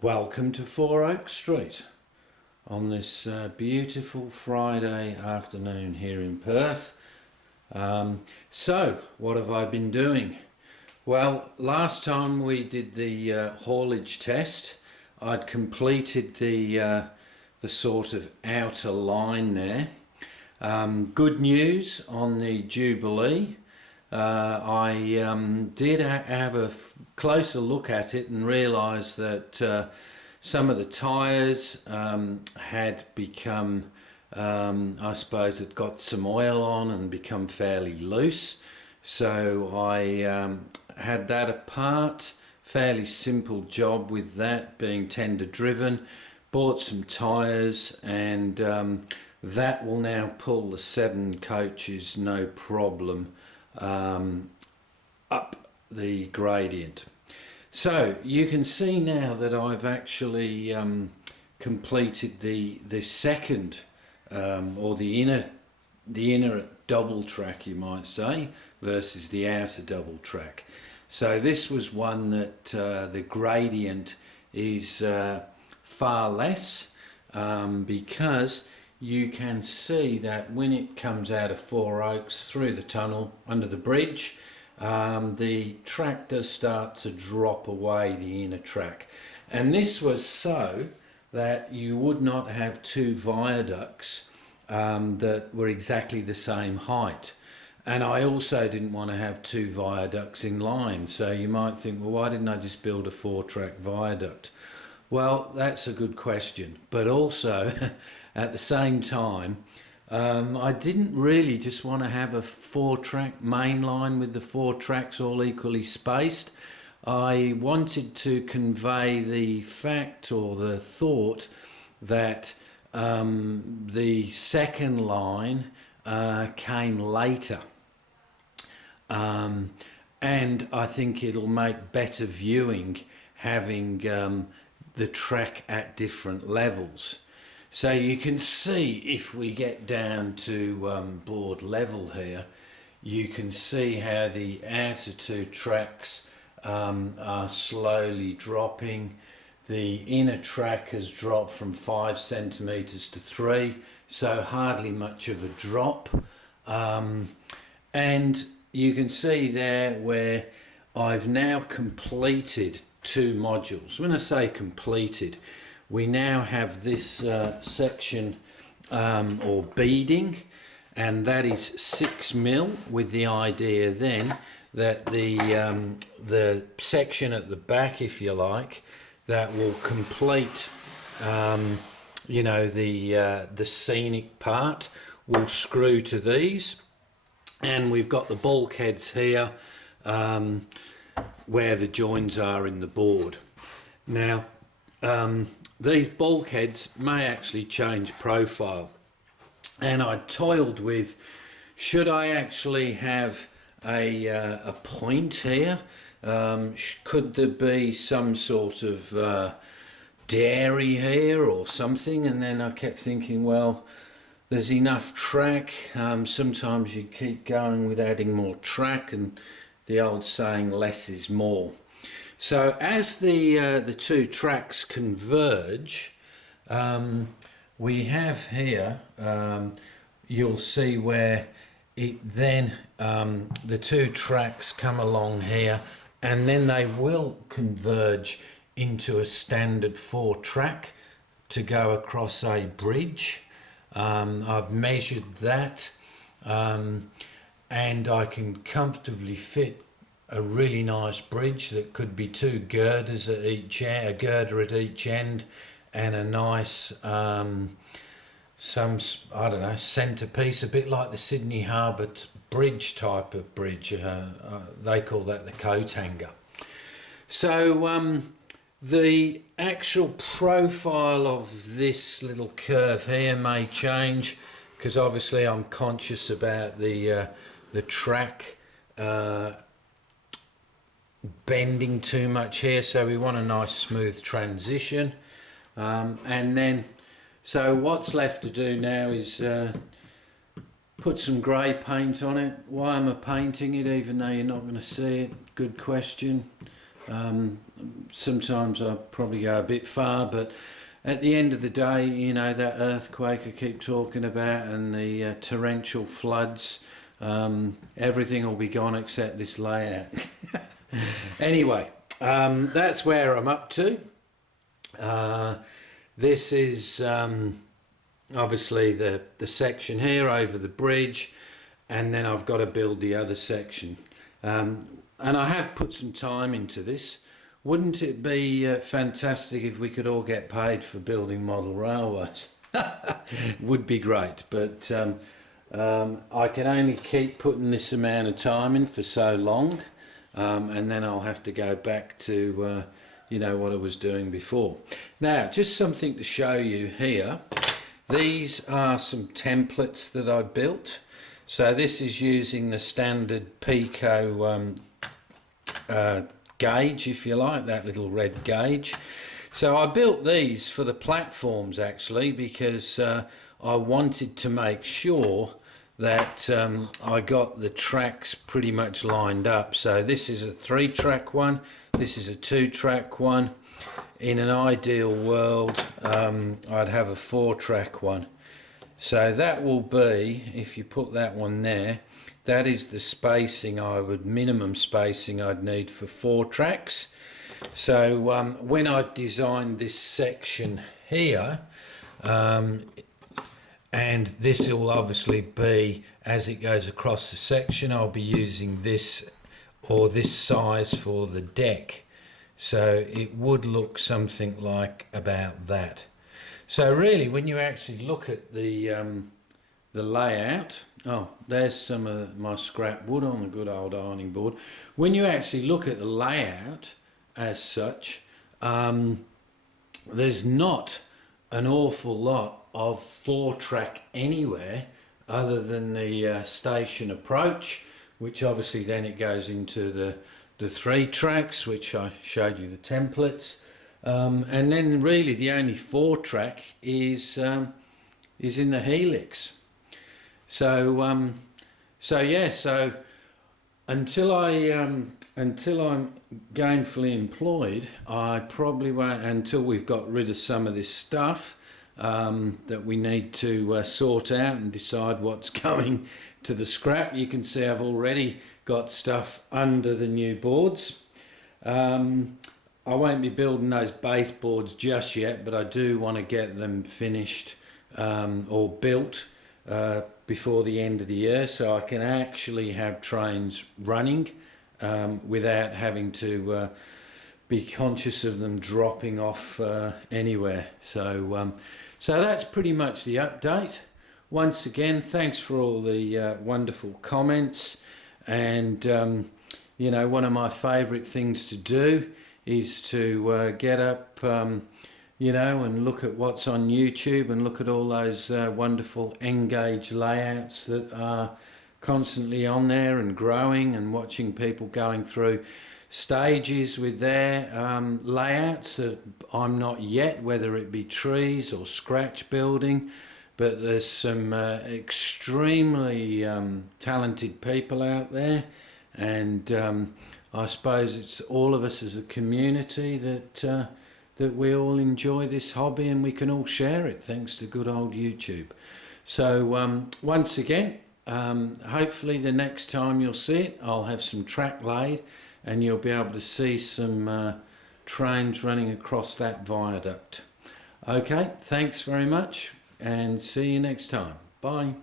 Welcome to Four Oak Street on this beautiful Friday afternoon here in Perth. So, what have I been doing? Well, last time we did the haulage test, I'd completed the sort of outer line there. Good news on the Jubilee. I did have a closer look at it and realised that some of the tyres had become, I suppose, it got some oil on and become fairly loose. So I had that apart. Fairly simple job with that, being tender driven. Bought some tyres and that will now pull the 7 coaches no problem up the gradient. So you can see now that I've actually completed the second or the inner double track, you might say, versus the outer double track. So this was one that the gradient is far less because you can see that when it comes out of Four Oaks through the tunnel under the bridge, the track does start to drop away, the inner track. And this was so that you would not have 2 viaducts that were exactly the same height. And I also didn't want to have 2 viaducts in line. So you might think, well, why didn't I just build a 4-track viaduct? Well, that's a good question. But also, at the same time, I didn't really just want to have a 4-track main line with the 4 tracks all equally spaced. I wanted to convey the fact or the thought that the second line came later. And I think it'll make better viewing having the track at different levels. So you can see, if we get down to board level here, you can see how the outer 2 tracks are slowly dropping. The inner track has dropped from 5 centimetres to 3, so hardly much of a drop. And you can see there where I've now completed 2 modules. When I say completed, we now have this section or beading, and that is 6 mil, with the idea then that the section at the back, if you like, that will complete you know, the scenic part will screw to these. And we've got the bulkheads here where the joins are in the board. Now these bulkheads may actually change profile, and I toiled with, should I actually have a point here? Could there be some sort of dairy here or something? And then I kept thinking, well, there's enough track. Sometimes you keep going with adding more track, and the old saying, less is more. So as the 2 tracks converge, we have here, you'll see where it then, the 2 tracks come along here, and then they will converge into a standard 4-track to go across a bridge. I've measured that, and I can comfortably fit a really nice bridge that could be 2 girders at each end, a girder at each end, and a nice some, I don't know, centerpiece, a bit like the Sydney Harbour bridge type of bridge. They call that the coat hanger. So the actual profile of this little curve here may change, because obviously I'm conscious about the track bending too much here, so we want a nice smooth transition. And then, so what's left to do now is put some grey paint on it. Why am I painting it even though you're not going to see it? Good question. sometimes I probably go a bit far, but at the end of the day, you know, that earthquake I keep talking about and the torrential floods, everything will be gone except this layout. Anyway, that's where I'm up to. This is obviously the section here over the bridge, and then I've got to build the other section. And I have put some time into this. Wouldn't it be fantastic if we could all get paid for building model railways? Would be great, but I can only keep putting this amount of time in for so long, and then I'll have to go back to you know, what I was doing before. Now, just something to show you here. These are some templates that I built. So this is using the standard Pico gauge, if you like, that little red gauge. So I built these for the platforms actually, because I wanted to make sure that I got the tracks pretty much lined up. So this is a 3-track one, this is a 2-track one. In an ideal world, I'd have a 4-track one. So that will be, if you put that one there, that is the spacing minimum spacing I'd need for 4 tracks. So when I designed this section here, and this will obviously be, as it goes across the section, I'll be using this or this size for the deck. So it would look something like about that. So really, when you actually look at the layout, oh, there's some of my scrap wood on the good old ironing board. When you actually look at the layout as such, there's not an awful lot of 4-track anywhere other than the station approach, which obviously then it goes into the 3 tracks, which I showed you the templates. And then really the only 4-track is in the helix. So yeah, so until I'm gainfully employed, I probably won't, until we've got rid of some of this stuff that we need to sort out and decide what's going to the scrap. You can see I've already got stuff under the new boards. I won't be building those baseboards just yet, but I do want to get them finished or built before the end of the year, so I can actually have trains running without having to be conscious of them dropping off anywhere. So that's pretty much the update. Once again, thanks for all the wonderful comments, and you know, one of my favourite things to do is to get up you know, and look at what's on YouTube and look at all those wonderful N-gauge layouts that are constantly on there and growing, and watching people going through stages with their layouts that I'm not yet, whether it be trees or scratch building. But there's some extremely talented people out there, and I suppose it's all of us as a community that we all enjoy this hobby, and we can all share it thanks to good old YouTube. So once again, hopefully the next time you'll see it, I'll have some track laid and you'll be able to see some trains running across that viaduct. Okay, thanks very much, and see you next time. Bye.